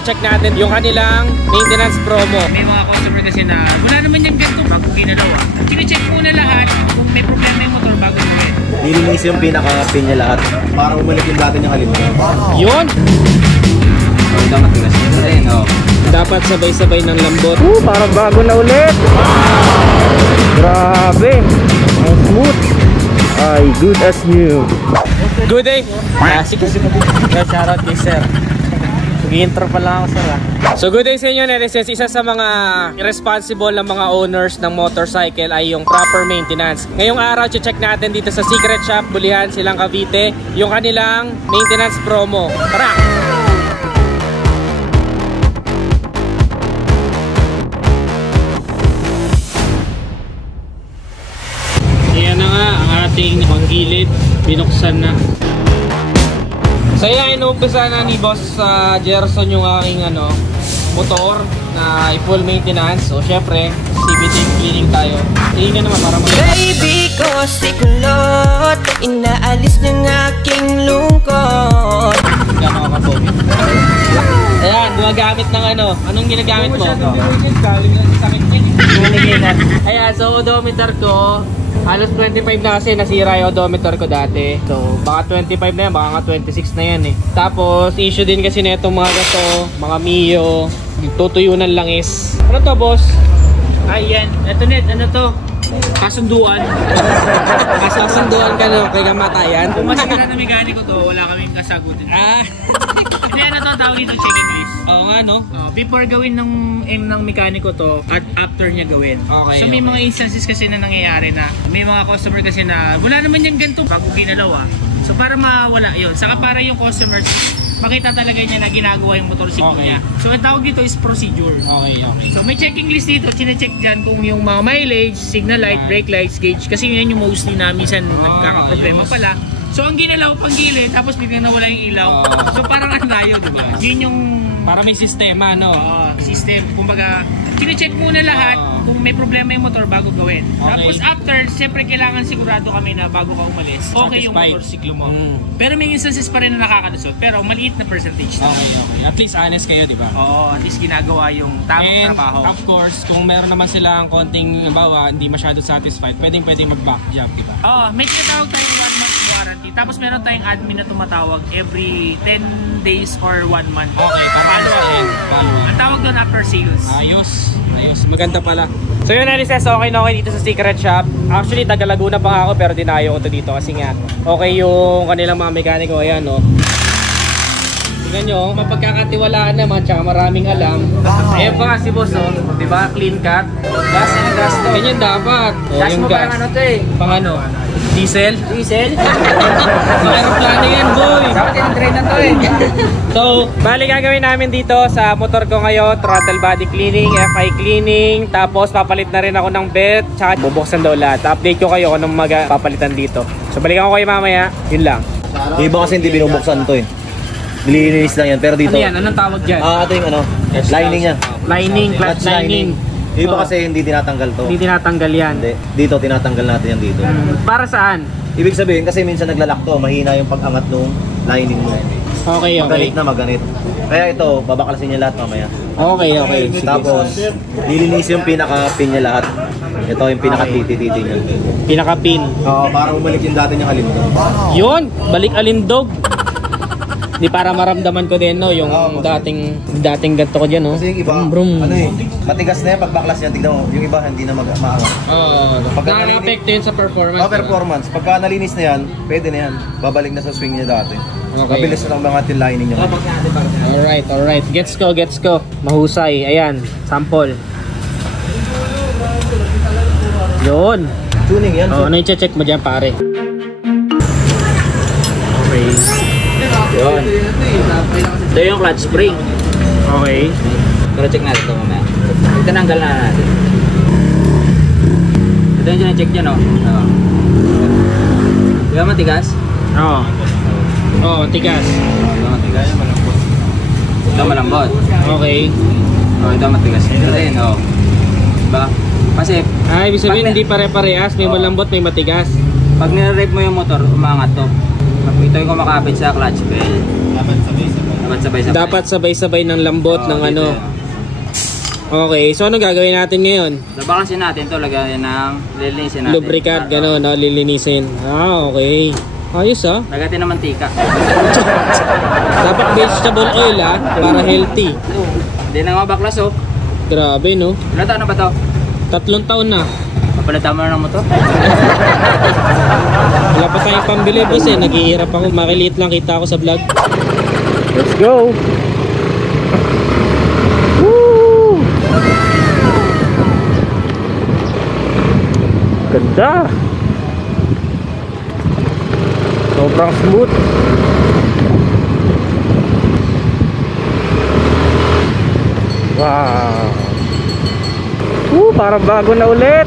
check natin yung kanilang maintenance promo. May mga customer kasi na wala naman yung ganito bago ginalawa. Chine-check muna lahat kung may problema yung motor bago gawin. Nilinis yung pinaka-pin niya lahat para umalik yung dati niyang kalimutan. Yun! Dapat sabay-sabay ng lambot. Parang bago na ulit! Grabe! Ang smooth! Ay, good as new. Good day! Sige. Shoutout kay sir. Intro pa lang ako sir. So good day sa inyo netizens. Isa sa mga irresponsible na mga owners ng motorcycle ay yung proper maintenance. Ngayong araw check natin dito sa Secret Shop Bulihan Silang Cavite yung kanilang maintenance promo. Tara! Ayan na nga ang ating panggilid. Binuksan na. So yan, inuumpisa na ni Boss Gerson yung aking motor na full maintenance. So syempre, CVT cleaning tayo. Tingin naman para baby ko si kulot, inaalis ng aking lungkot. Gano'n ka po. Ayan, gumagamit ng anong ginagamit mo? Ayan, so odometer ko halos 25 na kasi nasira yung odometer ko dati. So baka 25 na yan, baka nga 26 na yan eh. Tapos issue din kasi na itong mga gato, mga Mio, tutuyo ng langis. Ano to boss? Ayan, eto net, ano to? Kasunduan. Kasunduan ka no, kaya kamatayan. Kung masira na mekaniko to, wala kaming kasagutin. Hindi na to tawag dito checking list. Oo nga no. Before gawin ng mekaniko to at after niya gawin. Okay, so may mga instances kasi na nangyayari na may mga customer kasi na wala naman yung ganito bago ginalawa. So para mawala yun. Saka para yung customers makita talaga niya na ginagawa yung motorsiklo niya. So ang tawag dito is procedure. Okay. So may checking list dito, chine-check dyan kung yung mga mileage, signal light, brake lights, gauge. Kasi yun yung mostly na minsan nagkakaproblema pala. So ang ginalaw pang gilid, tapos biglang nawala yung ilaw. So parang ang layo, diba? Yun yung para may sistema, no? System. Kumbaga, chine-check muna lahat kung may problema yung motor bago gawin. Tapos after, siyempre kailangan sigurado kami na bago ka umalis, okay yung motorsiklo mo. Pero may instances pa rin na nakakalusot, pero maliit na percentage na. Okay. At least honest kayo, di ba? Oo, at least ginagawa yung tamang trabaho. Of course, kung meron naman silang konting, bawa, hindi masyado satisfied, pwedeng mag-back job, di ba? Oo, may tinatawag tayong 1 month warranty. Tapos meron tayong admin na tumatawag every 10 days or 1 month. Okay, follow-up. Ang tawag doon after sales. Ayos. Maganda pala. So yun, Alices, okay dito sa Secret Shop. Actually, taga Laguna pa ako pero dinayo ko to dito kasi nga okay yung kanilang mga mekaniko. Ayan, no. Tingnan nyo, mapagkakatiwalaan naman tsaka maraming alam. Ayan pa nga si boss, diba? Clean cut. Gas and gas to. Ganyan dapat. Gas mo parang ano to eh? Pang ano? Diesel? Diesel? Aeroplano yan, boy! Dapat yung train na to eh. So, bali gagawin namin dito sa motor ko ngayon, throttle body cleaning, FI cleaning, tapos papalit na rin ako ng belt, tsaka bubuksan daw lahat. Update ko kayo kung anong magpapalitan dito. So, balikan ko kayo mamaya. Yun lang. Iba kasi hindi binubuksan to eh. Nililinis lang yan, pero dito. Ano yan? Anong tawag dyan? Ito yung lining niya. Lining, clutch lining. Iba kasi hindi tinatanggal to. Hindi tinatanggal yan. Hindi. Dito, tinatanggal natin yan dito. Para saan? Ibig sabihin, kasi minsan naglalak to, mahina yung pag-angat nung lining mo. Okay. Maganit na maganit. Kaya ito, babaklasin niya lahat mamaya. Okay. Sige. Tapos, nilinis yung pinaka-pin niya lahat. Ito yung pinaka-titi-titi niya. Pinaka-pin. Oo, para umalik yung dati niyang kalimutan. Yun! Balik alindog! Di para maramdaman ko din, no? Yung dating ganto ko dyan, no? Kasi yung iba, matigas na yan, pagbaklas niya, tignan mo, yung iba hindi na maangat. Oo. Nakaka-apekto yun sa performance. Performance. Pagka nalinis na yan, pwede na yan. Babalik na sa swing niya dati. Okay. Mabilis na lang mga lining niya. Alright. Gets ko. Mahusay. Ayan, sample. Yun. Tuning yan. Ano yung check mo dyan, pare? Okay. Yun. Ito yung clutch spring. Okay. Pero check natin ito mamaya. Tinanggal na natin. Ito yung check dyan, oh. Di ba matigas? Oo, tigas. Ito malambot. Okay. Ito matigas. Ito din, Diba? Kasi ibig sabihin hindi pare-parehas. May malambot, may matigas. Pag nire-rev mo yung motor, umangat to. Ito yung kumakabit sa clutch bell. Dapat sabay-sabay. Dapat sabay-sabay ng lambot ng ano. Okay, so ano gagawin natin ngayon? Labakasin natin to, lagyan ng lilinisin natin. Lubricant, gano'n, no? Lilinisin. Okay. Ayos ah. Lagatin ng mantika. Dapat vegetable oil para healthy. Hindi na nga baklas oh. Grabe no. Ilan taon na ba to? 3 taon na. Papalitan mo na ng motor? Wala pa tayong pambili boss nag-iirap ako, makiliit lang kita ako sa vlog. Let's go! Woo! Ganda! Sobrang smooth. Wow! Parang bago na ulit.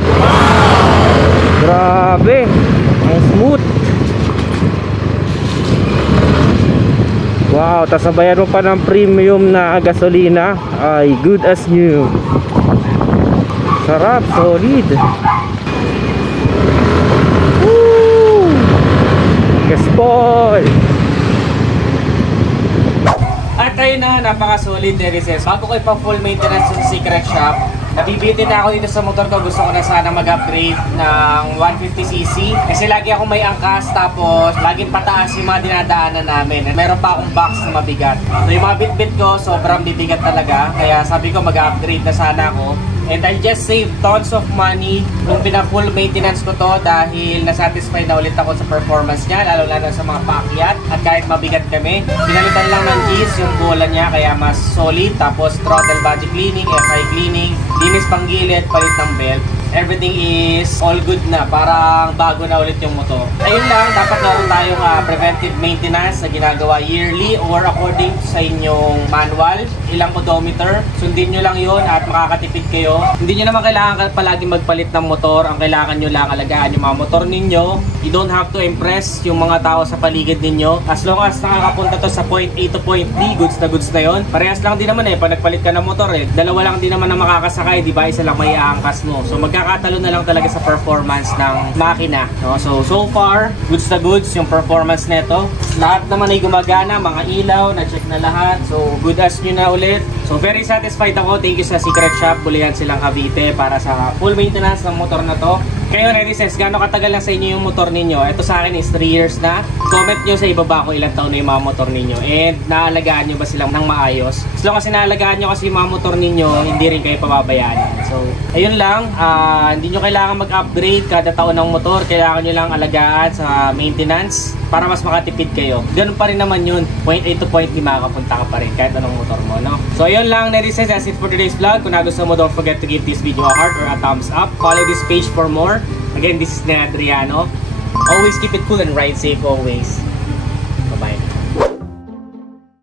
Grabe, ang smooth. Wow, tas sabayan mo pa ng premium na gasolina. Ay, good as new. Sarap, solid. Woo! Gaspol. At ayun na, napaka-solid Derices. Bago ko pa full maintenance sa secret shop, nabibitin na ako dito sa motor ko. Gusto ko na sana mag-upgrade ng 150cc kasi lagi akong may angkas, tapos laging pataas yung mga dinadaanan namin. Meron pa akong box na mabigat. So yung mga bit-bit ko sobrang bibigat talaga, kaya sabi ko mag-upgrade na sana ako. And I just saved tons of money nung pina-full maintenance ko to dahil nasatisfy na ulit ako sa performance niya, lalo-lalo sa mga paakyat. At kahit mabigat kami, pinalitan lang ng G's yung bola niya kaya mas solid. Tapos throttle body cleaning, FI cleaning, linis pang gilid, palit ng belt. Everything is all good na, parang bago na ulit yung motor. Ayun lang, dapat meron tayong preventive maintenance na ginagawa yearly or according sa inyong manual, ilang odometer. Sundin nyo lang yun at makakatipid kayo. Hindi nyo naman kailangan palagi magpalit ng motor. Ang kailangan nyo lang alagaan yung mga motor ninyo. You don't have to impress yung mga tao sa paligid ninyo. As long as nakakapunta to sa point A to point B, goods na yun. Parehas lang din naman pag nagpalit ka ng motor dalawa lang din naman na makakasakay, di ba? Isa lang may aangkas mo. So magkakatalo na lang talaga sa performance ng makina, no? So far, goods na goods yung performance nito. Lahat naman ay gumagana, mga ilaw, na-check na lahat. So good as new na ulit. So very satisfied ako. Thank you sa Secret Shop, Bulihan silang Cavite para sa full maintenance ng motor na to. Kayo Nerices, gaano katagal na sa inyo yung motor ninyo? Ito sa akin is 3 years na. Comment nyo sa ibaba ko ilang taon na yung mga motor ninyo and naalagaan nyo ba silang ng maayos. As long as naalagaan nyo kasi yung mga motor ninyo, hindi rin kayo pababayaan. So ayun lang, hindi nyo kailangan mag-upgrade kada taon ng motor. Kailangan nyo lang alagaan sa maintenance para mas makatipid kayo. Ganun pa rin naman yun, point A to point B makakapunta ka pa rin kahit anong motor mo, no? So ayun lang Nerices, that's it for today's vlog. Kung nagustuhan mo, don't forget to give this video a heart or a thumbs up. Follow this page for more. Again, this is Adriano. Always keep it cool and ride safe always.